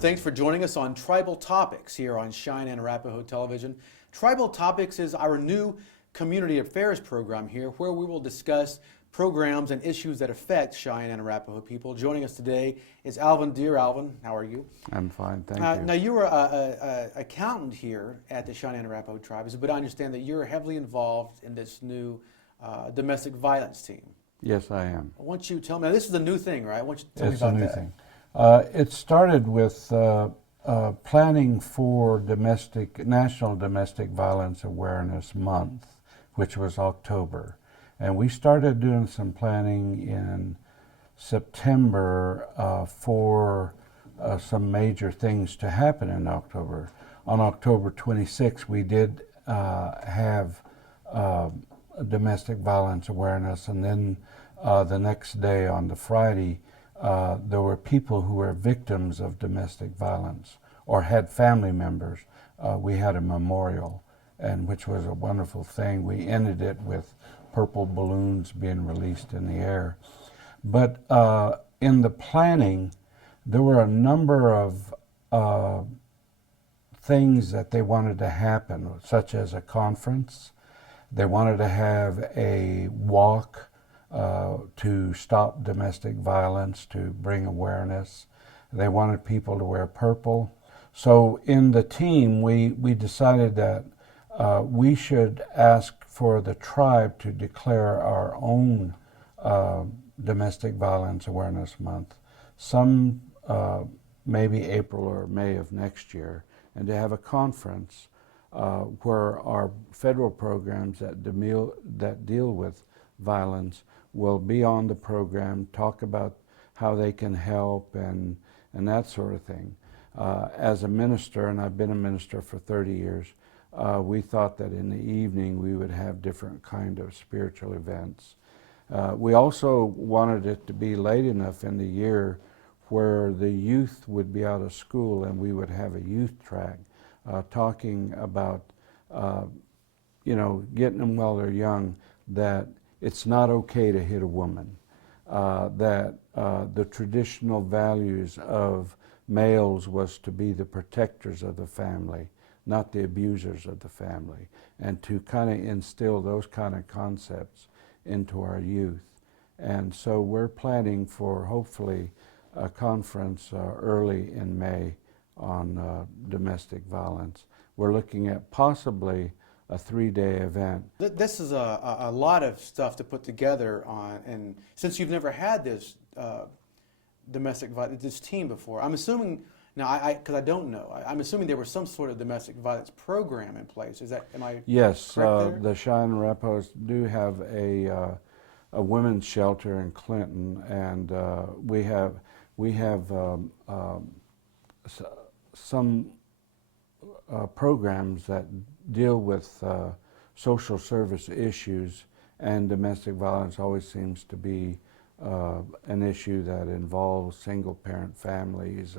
thanks for joining us on Tribal Topics here on Cheyenne and Arapaho Television. Tribal Topics is our new community affairs program here where we will discuss programs and issues that affect Cheyenne and Arapaho people. Joining us today is Alvin Deer. Alvin, how are you? I'm fine, thank you. Now, you are an accountant here at the Cheyenne and Arapaho Tribes, but I understand that you're heavily involved in this new domestic violence team. Yes, I am. I want you to tell me, now this is a new thing, right? I want you to tell me It's about a new that. thing. It started with planning for National Domestic Violence Awareness Month, which was October. And we started doing some planning in September for some major things to happen in October. On October 26th, we did have domestic violence awareness, and then the next day, on the Friday, there were people who were victims of domestic violence or had family members. We had a memorial, and which was a wonderful thing. We ended it with purple balloons being released in the air. But in the planning, there were a number of things that they wanted to happen, such as a conference. They wanted to have a walk to stop domestic violence, to bring awareness. They wanted people to wear purple. So in the team, we decided that we should ask for the tribe to declare our own Domestic Violence Awareness Month, some maybe April or May of next year, and to have a conference where our federal programs that deal with violence will be on the program, talk about how they can help and that sort of thing. As a minister, and I've been a minister for 30 years, we thought that in the evening we would have different kind of spiritual events. We also wanted it to be late enough in the year where the youth would be out of school and we would have a youth track talking about, getting them while they're young, that it's not okay to hit a woman, that the traditional values of males was to be the protectors of the family, not the abusers of the family, and to kind of instill those kind of concepts into our youth. And so we're planning for hopefully a conference early in May on domestic violence. We're looking at possibly a 3-day event. This is a lot of stuff to put together on, and since you've never had this domestic violence, this team before, I'm assuming, now because I don't know, I'm assuming there was some sort of domestic violence program in place. Is that, am I Yes, correct there? the Cheyenne and Arapahoes do have a women's shelter in Clinton, and we have some programs that deal with social service issues, and domestic violence always seems to be an issue that involves single-parent families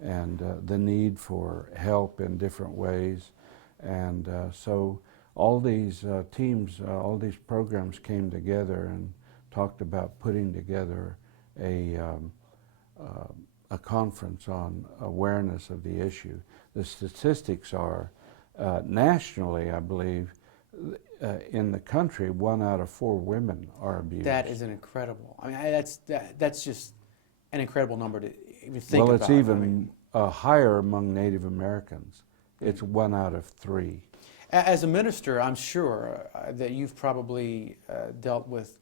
and the need for help in different ways. And so all these teams, all these programs came together and talked about putting together a conference on awareness of the issue. The statistics are nationally, I believe, in the country, 1 out of 4 women are abused. That is an incredible. I mean, that's just an incredible number to even think about. Well, it's even higher among Native Americans. It's 1 out of 3. As a minister, I'm sure that you've probably dealt with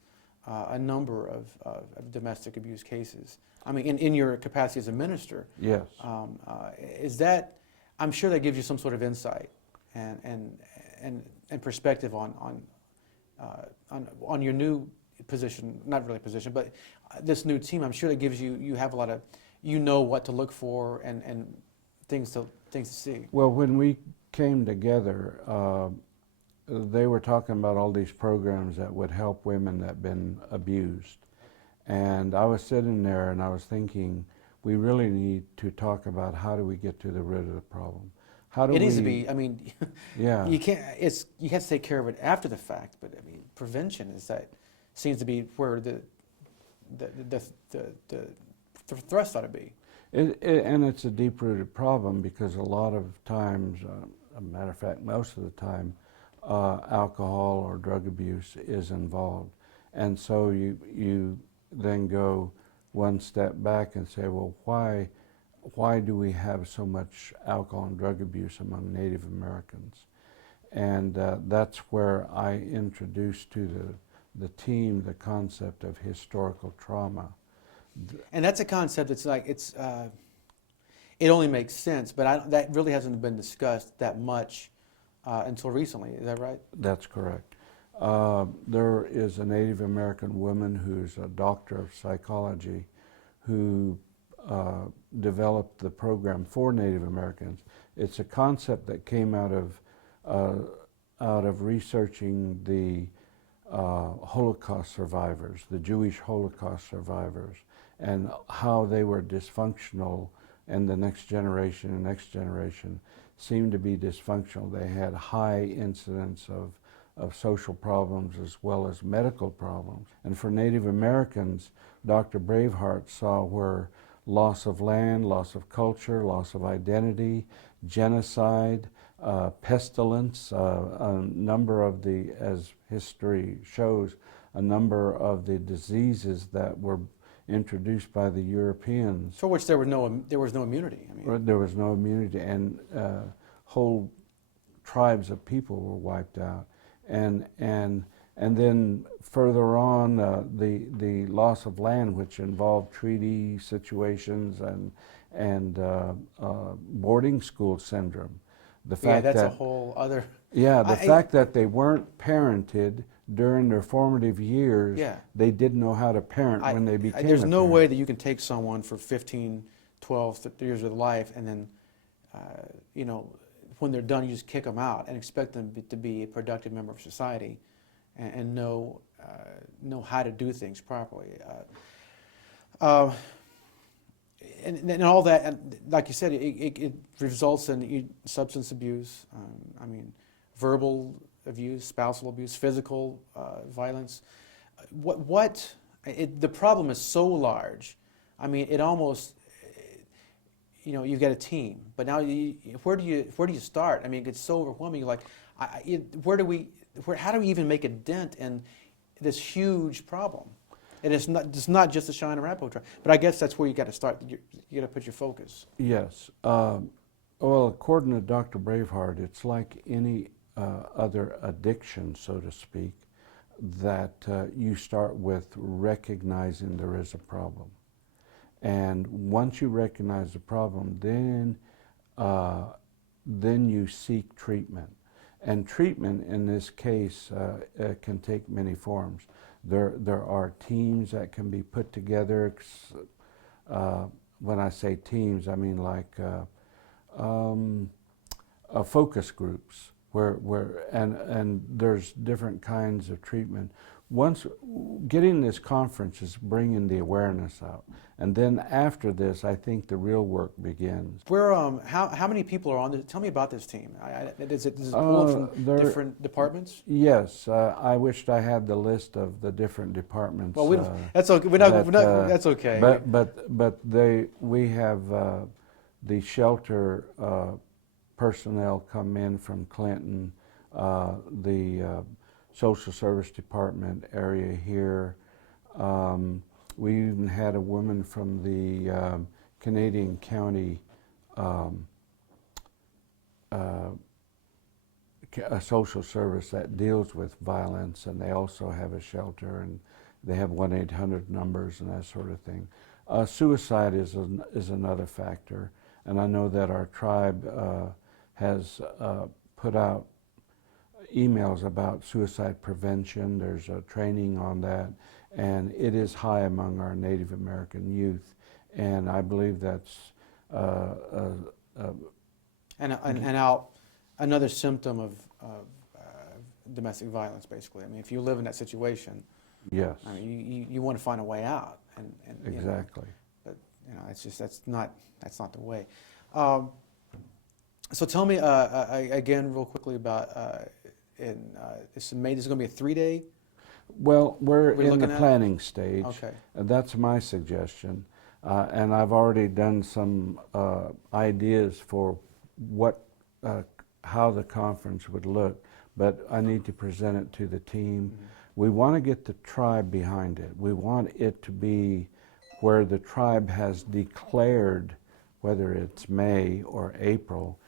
a number of domestic abuse cases. I mean, in your capacity as a minister. Yes. Is that? I'm sure that gives you some sort of insight and perspective on your new position, not really position, but this new team. I'm sure that gives you have a lot of, what to look for and things to see. Well, when we came together, they were talking about all these programs that would help women that had been abused. And I was sitting there and I was thinking, we really need to talk about how do we get to the root of the problem. How do it needs to be, I mean, yeah. you have to take care of it after the fact, but I mean, prevention seems to be where the thrust ought to be. And it's a deep-rooted problem because a lot of times, a matter of fact, most of the time, alcohol or drug abuse is involved. And so you then go one step back and say, well, why do we have so much alcohol and drug abuse among Native Americans? And that's where I introduced to the team the concept of historical trauma. And that's a concept that's like, it only makes sense, but that really hasn't been discussed that much until recently. Is that right? That's correct. There is a Native American woman who's a doctor of psychology who developed the program for Native Americans. It's a concept that came out of researching the Holocaust survivors, the Jewish Holocaust survivors, and how they were dysfunctional, and the next generation seemed to be dysfunctional. They had high incidence of social problems as well as medical problems. And for Native Americans, Dr. Braveheart saw where loss of land, loss of culture, loss of identity, genocide, pestilence, a number of the, as history shows, a number of the diseases that were introduced by the Europeans. For which there was no immunity. I mean, there was no immunity, and whole tribes of people were wiped out. And then further on, the loss of land, which involved treaty situations and boarding school syndrome. The fact that's that, a whole other. Yeah, the fact that they weren't parented during their formative years. Yeah. They didn't know how to parent when they became. There's a no parent. way that you can take someone for 15, 12 years of life and then, when they're done, you just kick them out and expect them to be a productive member of society and know how to do things properly. And all that, and like you said, it results in substance abuse, verbal abuse, spousal abuse, physical violence. The problem is so large. I mean, it almost, you've got a team, but now where do you start? I mean, it's so overwhelming. You're like, how do we even make a dent in this huge problem? And it's not just the Cheyenne and Arapaho tribe, but I guess that's where you got to start. You got to put your focus. Yes. Well, according to Dr. Braveheart, it's like any other addiction, so to speak, that you start with recognizing there is a problem. And once you recognize the problem, then you seek treatment. And treatment in this case can take many forms. There are teams that can be put together. When I say teams, I mean like focus groups and there's different kinds of treatment. Once getting this conference is bringing the awareness out, and then after this, I think the real work begins. How many people are on this? Tell me about this team. Is it pulled from different departments? Yes, I wished I had the list of the different departments. Well, that's okay. That's okay. But we have the shelter personnel come in from Clinton, the social service department area here. We even had a woman from the Canadian County a social service that deals with violence, and they also have a shelter, and they have 1-800 numbers and that sort of thing. Suicide is another factor, and I know that our tribe has put out emails about suicide prevention. There's a training on that, and it is high among our Native American youth, and I believe that's another symptom of domestic violence, basically. I mean, if you live in that situation, yes, I mean, you want to find a way out, and exactly. But it's just that's not the way. So tell me again, real quickly about this is going to be a 3-day. Well, we're in the at? planning stage. Okay. That's my suggestion. And I've already done some ideas for what, how the conference would look, but I need to present it to the team. Mm-hmm. We want to get the tribe behind it. We want it to be where the tribe has declared, whether it's May or April,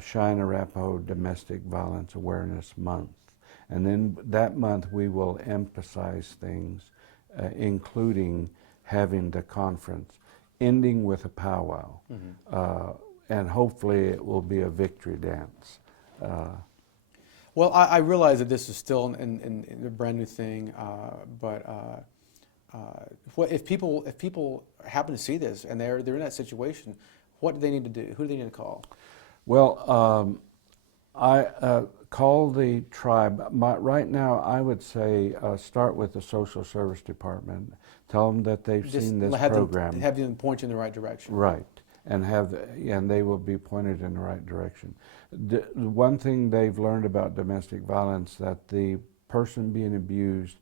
Cheyenne and Arapaho Domestic Violence Awareness Month. And then that month we will emphasize things, including having the conference, ending with a powwow. Mm-hmm. And hopefully it will be a victory dance. Well, I realize that this is still a brand new thing, but if people happen to see this and they're in that situation, what do they need to do? Who do they need to call? Well, I call the tribe. Right now, I would say start with the social service department. Tell them that they've seen this program. Have them point you in the right direction. Right, and they will be pointed in the right direction. The one thing they've learned about domestic violence, that the person being abused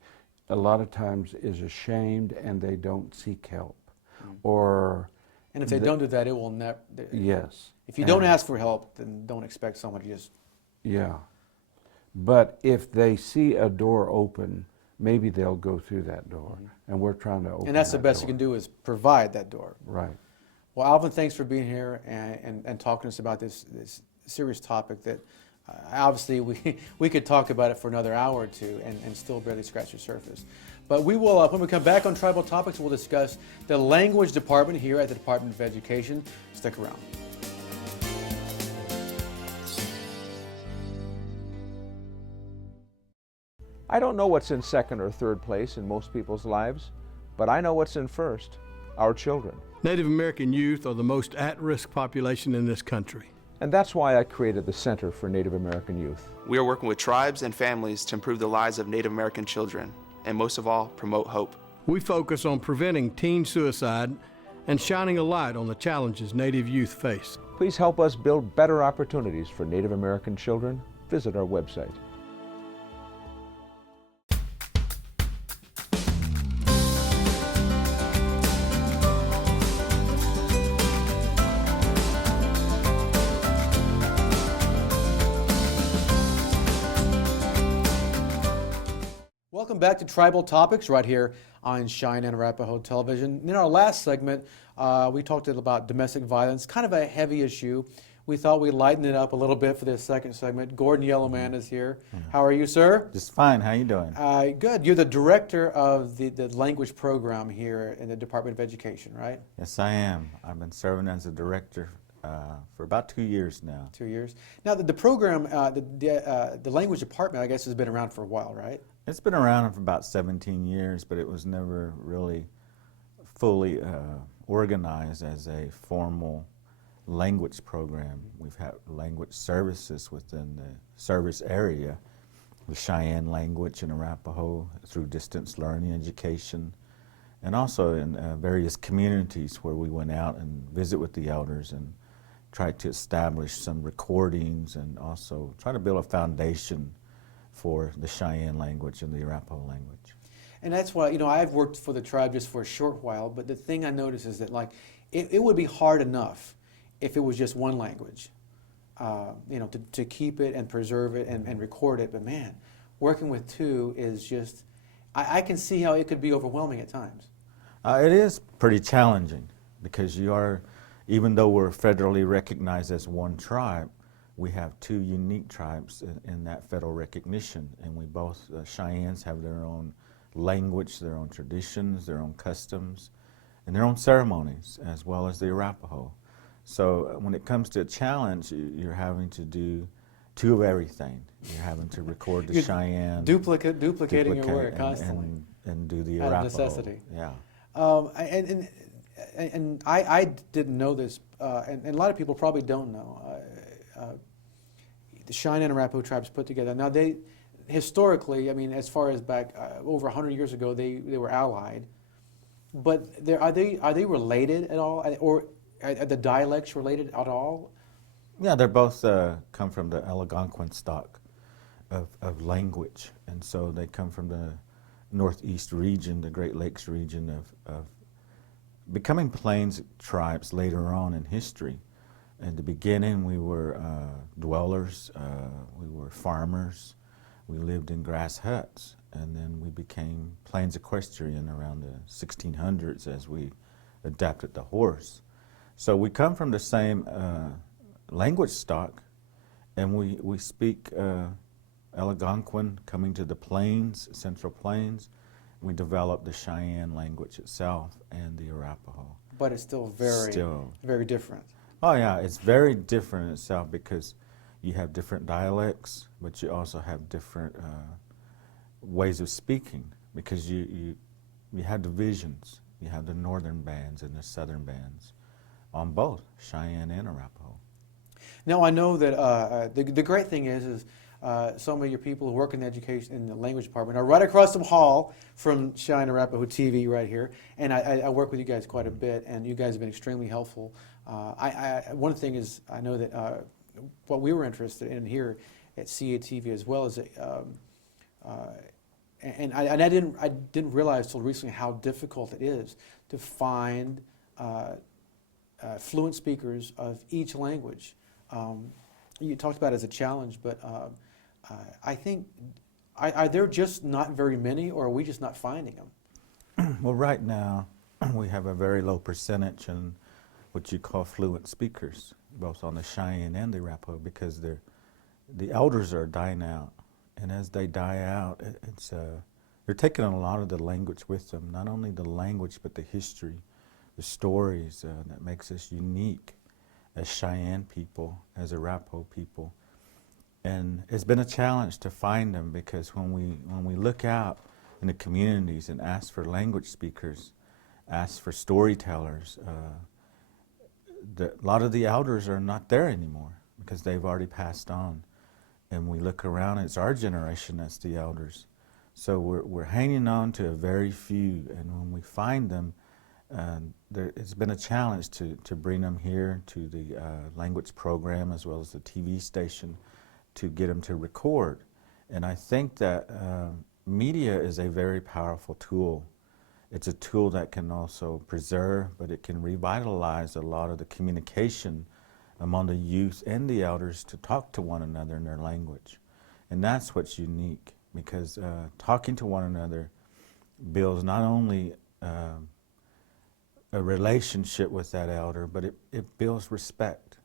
a lot of times is ashamed and they don't seek help. And if they don't do that, it will never. Yes. If you don't ask for help, then don't expect someone to just. Yeah. But if they see a door open, maybe they'll go through that door. And we're trying to open. And that's the best you can do, is provide that door. Right. Well, Alvin, thanks for being here and talking to us about this serious topic that obviously we could talk about it for another hour or two and still barely scratch the surface. But we will, when we come back on Tribal Topics, we'll discuss the language department here at the Department of Education. Stick around. I don't know what's in second or third place in most people's lives, but I know what's in first: our children. Native American youth are the most at-risk population in this country. And that's why I created the Center for Native American Youth. We are working with tribes and families to improve the lives of Native American children, and most of all, promote hope. We focus on preventing teen suicide and shining a light on the challenges Native youth face. Please help us build better opportunities for Native American children. Visit our website. Welcome back to Tribal Topics right here on Cheyenne and Arapaho Television. In our last segment, we talked about domestic violence, kind of a heavy issue. We thought we'd lighten it up a little bit for this second segment. Gordon Yellowman is here. How are you, sir? Just fine. How you doing? Good. You're the director of the language program here in the Department of Education, right? Yes, I am. I've been serving as a director for about 2 years now. 2 years. Now, the program, the language department, I guess, has been around for a while, right? It's been around for about 17 years, but it was never really fully organized as a formal language program. We've had language services within the service area, the Cheyenne language in Arapaho through distance learning education, and also in various communities where we went out and visit with the elders and tried to establish some recordings and also try to build a foundation for the Cheyenne language and the Arapaho language. And that's why, I've worked for the tribe just for a short while, but the thing I noticed is that, it would be hard enough if it was just one language, to keep it and preserve it and record it. But man, working with two is just, I can see how it could be overwhelming at times. It is pretty challenging because even though we're federally recognized as one tribe, we have two unique tribes in that federal recognition, and we both, Cheyennes have their own language, their own traditions, their own customs, and their own ceremonies, as well as the Arapaho. So when it comes to a challenge, you're having to do two of everything. You're having to record the Cheyenne, duplicating your work constantly, and do the out Arapaho. of necessity. Yeah. And I didn't know this, and a lot of people probably don't know. The Cheyenne and Arapaho tribes put together. Now they, historically, as far as back over 100 years ago, they were allied. But are they related at all, or are the dialects related at all? Yeah, they're both come from the Algonquin stock of language, and so they come from the northeast region, the Great Lakes region of becoming Plains tribes later on in history. In the beginning, we were dwellers, we were farmers, we lived in grass huts, and then we became Plains equestrian around the 1600s as we adapted the horse. So we come from the same language stock, and we speak Algonquin coming to the Plains, Central Plains. We developed the Cheyenne language itself and the Arapaho. But it's still very different. Oh yeah, it's very different in itself because you have different dialects, but you also have different ways of speaking because you have divisions. You have the northern bands and the southern bands on both Cheyenne and Arapaho. Now I know that the great thing is some of your people who work in the education in the language department are right across the hall from Cheyenne and Arapaho TV right here, and I work with you guys quite a bit, and you guys have been extremely helpful. One thing is I know that what we were interested in here at CATV as well as and I didn't realize till recently how difficult it is to find fluent speakers of each language. You talked about it as a challenge, but I think, are there just not very many, or are we just not finding them? Well, right now, we have a very low percentage in what you call fluent speakers, both on the Cheyenne and the Arapaho, because the elders are dying out. And as they die out, they're taking a lot of the language with them, not only the language, but the history, the stories that makes us unique as Cheyenne people, as Arapaho people. And it's been a challenge to find them because when we look out in the communities and ask for language speakers, ask for storytellers, a lot of the elders are not there anymore because they've already passed on. And we look around, it's our generation that's the elders. So we're hanging on to a very few, and when we find them, it's been a challenge to bring them here to the language program as well as the TV station to get them to record. And I think that media is a very powerful tool. It's a tool that can also preserve, but it can revitalize a lot of the communication among the youth and the elders to talk to one another in their language. And that's what's unique, because talking to one another builds not only a relationship with that elder, but it builds respect.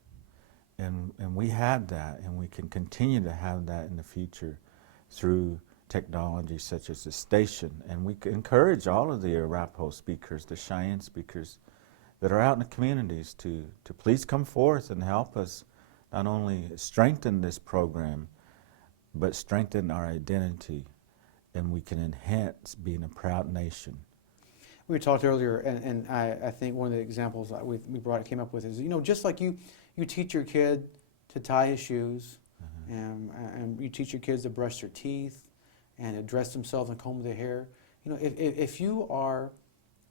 And we have that, and we can continue to have that in the future through technology such as the station. And we encourage all of the Arapaho speakers, the Cheyenne speakers that are out in the communities to please come forth and help us not only strengthen this program, but strengthen our identity, and we can enhance being a proud nation. We talked earlier, and I think one of the examples that we came up with is, just like you teach your kid to tie his shoes, and you teach your kids to brush their teeth and to dress themselves and comb their hair. If you are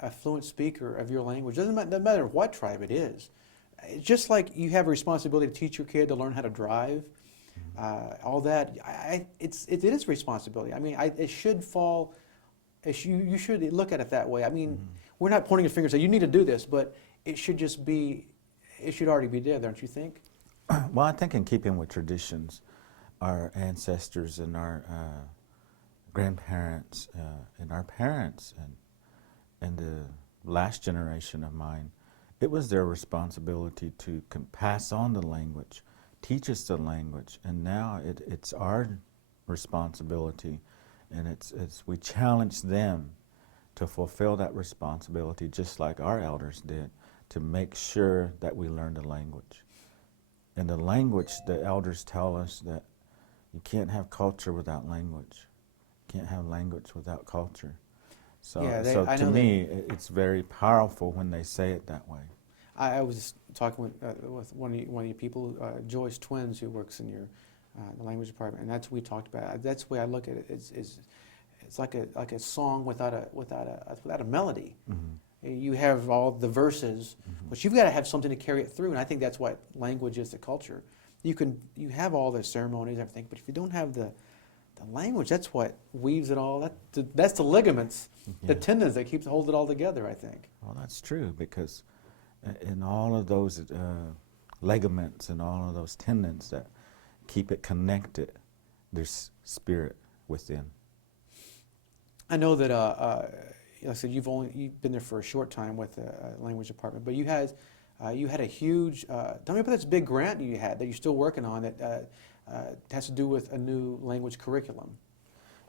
a fluent speaker of your language, doesn't matter what tribe it is, it's just like you have a responsibility to teach your kid to learn how to drive, all that. It is a responsibility. I mean, it should fall. You should look at it that way. I mean, we're not pointing a finger and saying you need to do this, but it should just be. It should already be there, don't you think? Well, I think in keeping with traditions, our ancestors and our grandparents and our parents and the last generation of mine, it was their responsibility to pass on the language, teach us the language, and now it's our responsibility, and we challenge them to fulfill that responsibility just like our elders did, to make sure that we learn the language. And the language, the elders tell us that you can't have culture without language. You can't have language without culture. So, yeah, to me, it's very powerful when they say it that way. I was talking with one of your people, Joyce Twins, who works in your the language department, and that's what we talked about. That's the way I look at it. It's like a song without a melody. You have all the verses, but you've got to have something to carry it through, and I think that's what language is to culture. You have all the ceremonies and everything, but if you don't have the language, that's what weaves it all. That's the ligaments, the Yeah. tendons that keeps hold it all together, I think. Well, that's true, because in all of those ligaments and all of those tendons that keep it connected, there's spirit within. I know that, like I said, you've been there for a short time with the language department, but you had a huge. Tell me about this big grant you had that you're still working on that has to do with a new language curriculum.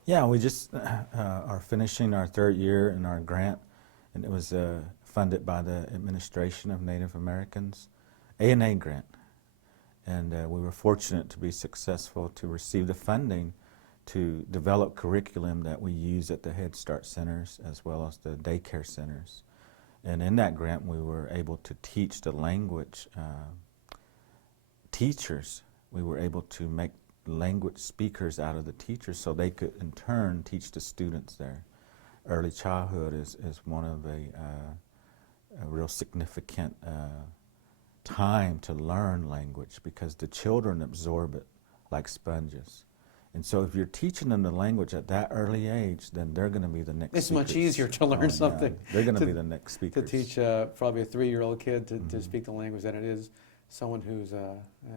Yeah, we just are finishing our third year in our grant, and it was funded by the Administration of Native Americans, A&A grant. And we were fortunate to be successful to receive the funding to develop curriculum that we use at the Head Start centers as well as the daycare centers. And in that grant, we were able to teach the language teachers. We were able to make language speakers out of the teachers so they could in turn teach the students there. Early childhood is one of a real significant time to learn language, because the children absorb it like sponges. And so if you're teaching them the language at that early age, then they're going to be the next It's much speakers. easier to learn something. They're going to be the next To speakers. teach probably a 3-year-old kid to speak the language than it is someone who's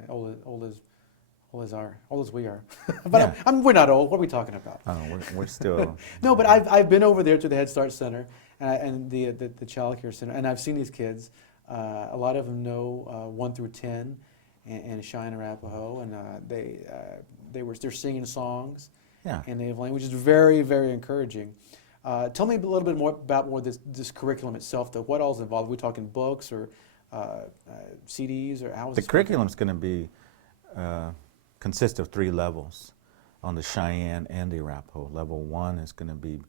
old as we are. But Yeah. we're not old. What are we talking about? Oh, we're still... No, but I've been over there to the Head Start Center and the Child Care Center, and I've seen these kids. A lot of them know 1 through 10 and Cheyenne and Arapaho, and they're singing songs Yeah. in native language. It's very, very encouraging. Tell me a little bit more about this curriculum itself, though. What all is involved? Are we talking books or CDs, or how is The this curriculum's going to be consist of 3 levels on the Cheyenne and the Arapaho. Level 1 is going to be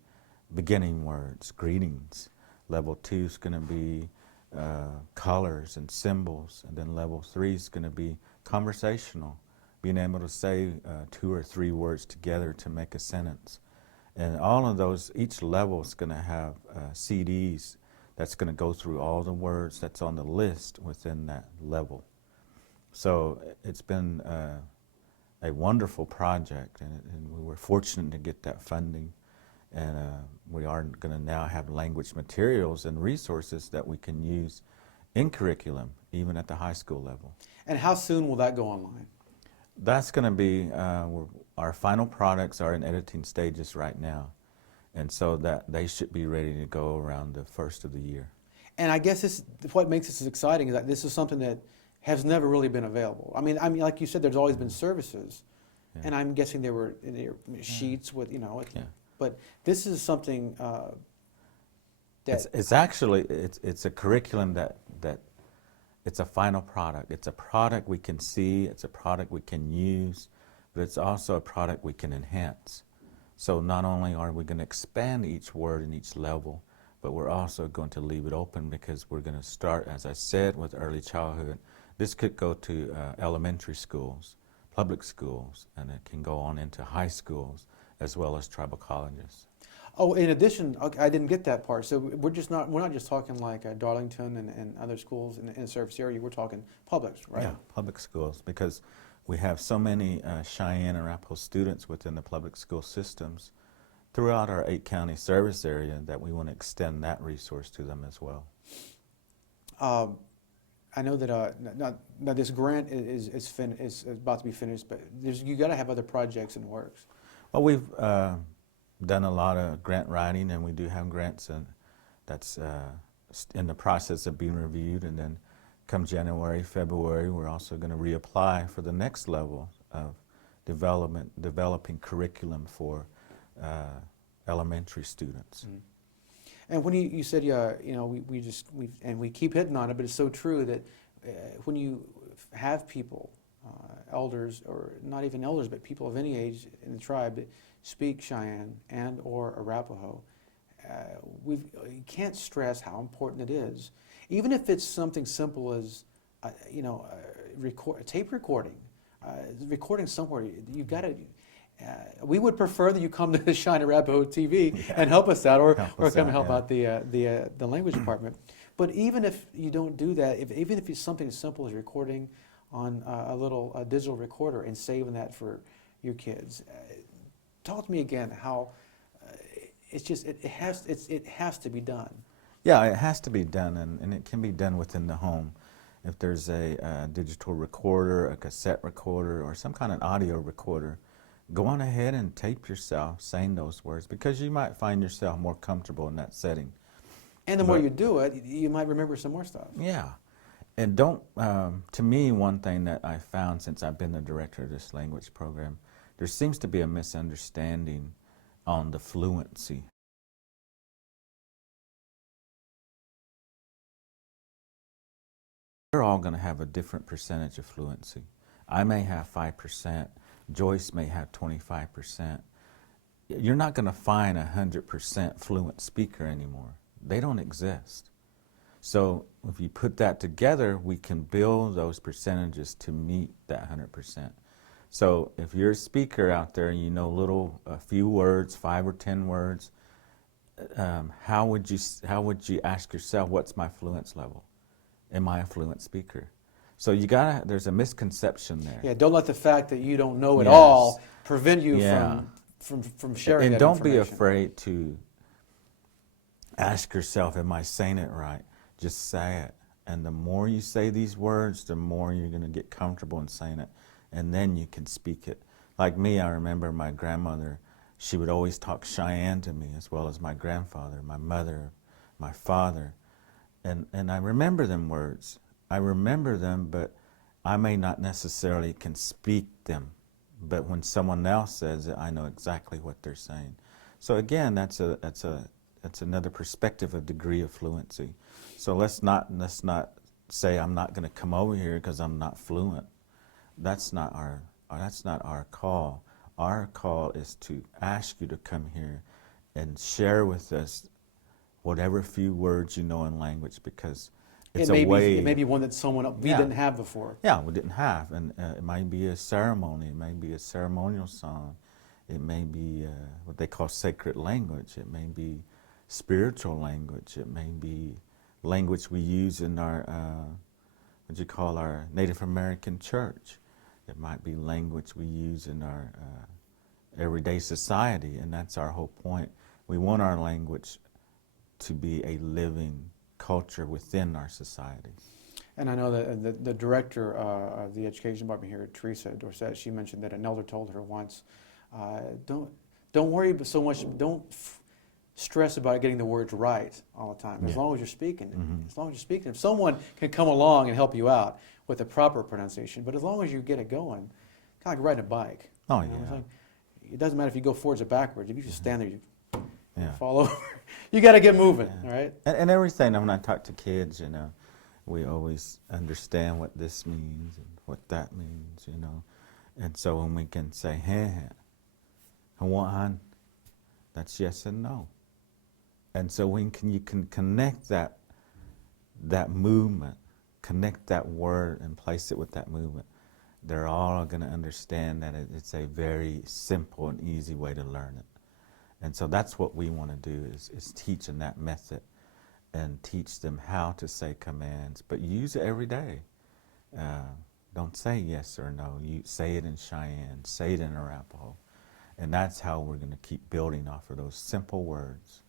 beginning words, greetings. Level 2 is going to be colors and symbols, and then level 3 is going to be conversational, being able to say 2 or 3 words together to make a sentence. And all of those, each level is going to have CDs that's going to go through all the words that's on the list within that level. So it's been a wonderful project, and we were fortunate to get that funding. And we are going to now have language materials and resources that we can use in curriculum, even at the high school level. And how soon will that go online? That's going to be, our final products are in editing stages right now. And so that they should be ready to go around the first of the year. And I guess what makes this exciting is that this is something that has never really been available. I mean, like you said, there's always been services, Yeah. and I'm guessing there were sheets with, Yeah. but this is something that It's actually, it's a curriculum that it's a final product. It's a product we can see, it's a product we can use, but it's also a product we can enhance. So not only are we going to expand each word in each level, but we're also going to leave it open, because we're going to start, as I said, with early childhood. This could go to elementary schools, public schools, and it can go on into high schools, as well as tribal colleges. Oh, in addition, okay, I didn't get that part. So we're not just talking like Darlington and other schools in the service area. We're talking publics, right? Yeah, public schools, because we have so many Cheyenne and Arapaho students within the public school systems throughout our 8-county service area that we want to extend that resource to them as well. I know that now this grant is about to be finished, but you got to have other projects in the works. Well, we've done a lot of grant writing, and we do have grants that's in the process of being reviewed, and then come January, February, we're also going to reapply for the next level of developing curriculum for elementary students. Mm-hmm. And when you said, we keep hitting on it, but it's so true that when you have people, elders, or not even elders, but people of any age in the tribe that speak Cheyenne and or Arapaho, you can't stress how important it is. Even if it's something simple as, tape recording, recording somewhere, you've got to. We would prefer that you come to Cheyenne and Arapaho TV and help us out, or come help out the language department. But even if you don't do that, even if it's something as simple as recording on a little digital recorder and saving that for your kids, talk to me again how it's just it has to be done. Yeah, it has to be done, and it can be done within the home. If there's a digital recorder, a cassette recorder, or some kind of audio recorder, go on ahead and tape yourself saying those words, because you might find yourself more comfortable in that setting. And the more you do it, you might remember some more stuff. Yeah. And don't, to me, one thing that I found since I've been the director of this language program, there seems to be a misunderstanding on the fluency. We're all going to have a different percentage of fluency. I may have 5%, Joyce may have 25%. You're not going to find a 100% fluent speaker anymore. They don't exist. So if you put that together, we can build those percentages to meet that 100%. So if you're a speaker out there and you know a few words, 5 or 10 words, how would you ask yourself, what's my fluence level? Am I a fluent speaker? So there's a misconception there. Yeah, don't let the fact that you don't know it Yes. all prevent you Yeah. from sharing And that don't be information. afraid to ask yourself, am I saying it right? Just say it. And the more you say these words, the more you're going to get comfortable in saying it. And then you can speak it. Like me, I remember my grandmother, she would always talk Cheyenne to me, as well as my grandfather, my mother, my father. And I remember them words. I remember them, but I may not necessarily can speak them. But when someone else says it, I know exactly what they're saying. So again, that's another perspective of degree of fluency. So let's not say I'm not going to come over here because I'm not fluent. That's not our call. Our call is to ask you to come here and share with us whatever few words you know in language, because it's it way. may be one that we Yeah. didn't have before. Yeah, we didn't have, and it might be a ceremony, it may be a ceremonial song, it may be what they call sacred language, it may be spiritual language, it may be language we use in our, our Native American church, it might be language we use in our everyday society, and that's our whole point. We want our language to be a living culture within our society. And I know that the director of the education department here, Teresa Dorsett, she mentioned that an elder told her once, don't worry so much, don't stress about getting the words right all the time. As long as you're speaking, as long as you're speaking. If someone can come along and help you out with the proper pronunciation, but as long as you get it going, kind of like riding a bike. Oh, You know, yeah. it's like, it doesn't matter if you go forwards or backwards. If you just stand there, you Yeah. fall over. You got to get moving, Yeah. all right? And everything, when I talk to kids, we always understand what this means and what that means, And so when we can say, hey, Hawaiian, that's yes and no. And so when you can connect that movement, connect that word and place it with that movement, they're all going to understand that it's a very simple and easy way to learn it. And so that's what we want to do is teach in that method and teach them how to say commands, but use it every day. Don't say yes or no. You say it in Cheyenne, say it in Arapaho. And that's how we're going to keep building off of those simple words.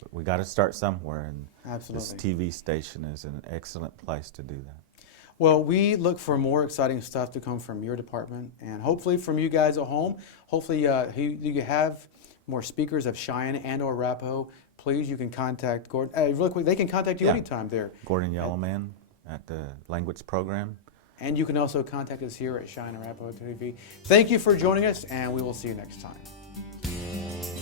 But we got to start somewhere, and Absolutely. this TV station is an excellent place to do that. Well, we look for more exciting stuff to come from your department, and hopefully from you guys at home. Hopefully you have more speakers of Cheyenne and or Arapaho. Please, you can contact Gordon. Real quick, they can contact you Yeah. anytime there. Gordon Yellowman at the language program. And you can also contact us here at Cheyenne and Arapaho TV. Thank you for joining us, and we will see you next time.